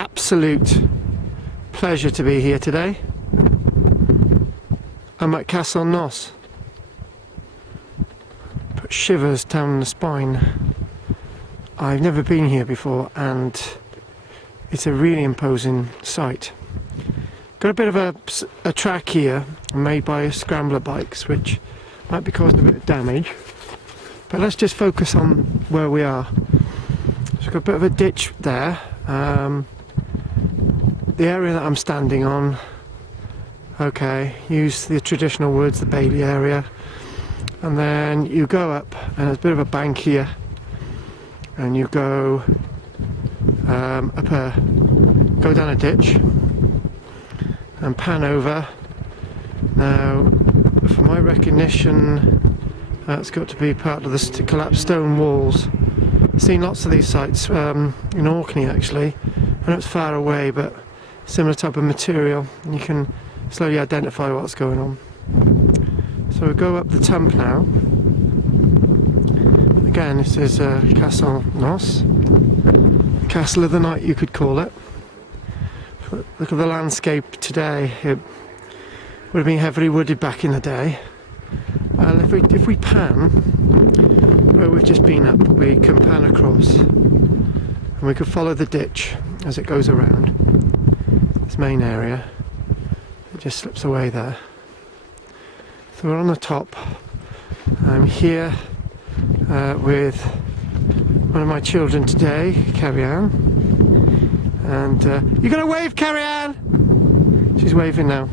absolute pleasure to be here today. I'm at Castell Nos. Put shivers down the spine. I've never been here before and it's a really imposing sight. Got a bit of a track here made by scrambler bikes which might be causing a bit of damage. But let's just focus on where we are. So we've got a bit of a ditch there. The area that I'm standing on, okay, use the traditional words, the Bailey area, and then you go up and there's a bit of a bank here and you go go down a ditch and pan over. Now for my recognition that's got to be part of the collapsed stone walls. I've seen lots of these sites in Orkney actually. I know it's far away but similar type of material and you can slowly identify what's going on. So we go up the tump now. Again, this is Castell Nos, Castle of the Night you could call it. Look at the landscape today. It would have been heavily wooded back in the day. And if we pan where we've just been up, we can pan across and we could follow the ditch as it goes around this main area. It just slips away there. So we're on the top. I'm here with one of my children today, Carrie-Anne. And you're gonna wave, Carrie-Anne! She's waving now.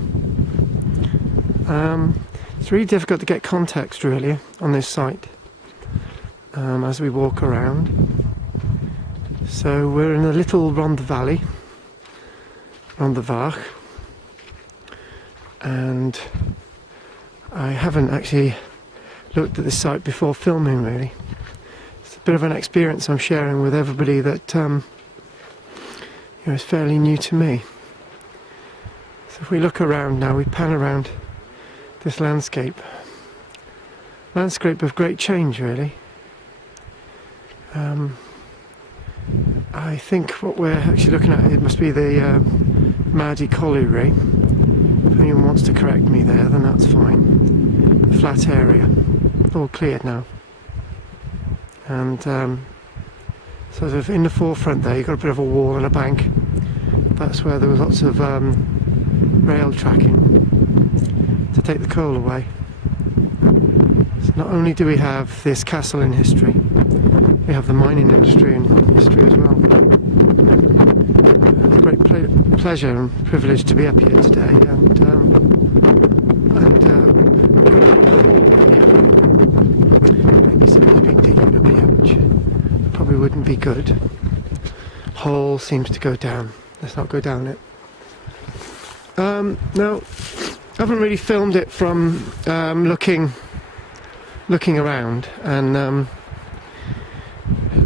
It's really difficult to get context really on this site as we walk around. So we're in a little Rhondda Valley, Rhondda Fach, and I haven't actually looked at this site before filming really. It's a bit of an experience I'm sharing with everybody that is fairly new to me. So if we look around now, we pan around this landscape of great change really. I think what we're actually looking at, it must be the Mardy Colliery. If anyone wants to correct me there, then that's fine. The flat area, all cleared now. And sort of in the forefront there, you've got a bit of a wall and a bank. That's where there was lots of rail tracking to take the coal away. So not only do we have this castle in history, we have the mining industry in history as well. It's a great pleasure and privilege to be up here today, and maybe somebody's been digging up here, which probably wouldn't be good. Hole seems to go down. Let's not go down it. Now, I haven't really filmed it from looking around, and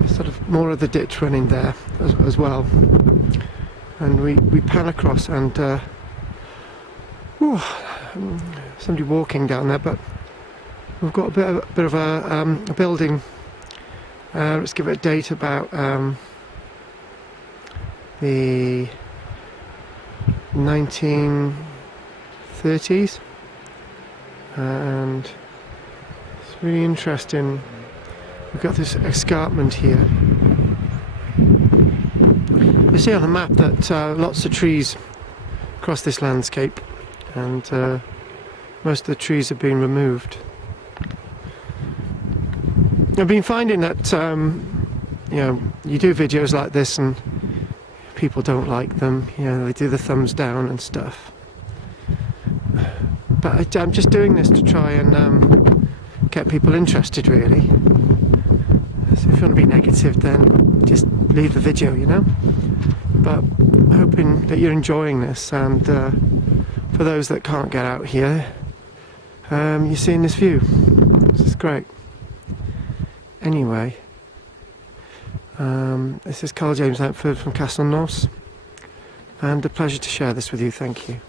sort of more of the ditch running there as well. And we pan across, and somebody walking down there, but we've got a bit of a building. Let's give it a date about the 1930s, and it's really interesting. We've got this escarpment here. You see on the map that lots of trees across this landscape, and most of the trees have been removed. I've been finding that you do videos like this and people don't like them, they do the thumbs down and stuff. But I'm just doing this to try and get people interested really. So if you want to be negative, then just leave the video, But I'm hoping that you're enjoying this, and for those that can't get out here, you're seeing this view. This is great. Anyway, this is KARL-JAMES LANGFORD from Castell Nos, and a pleasure to share this with you. Thank you.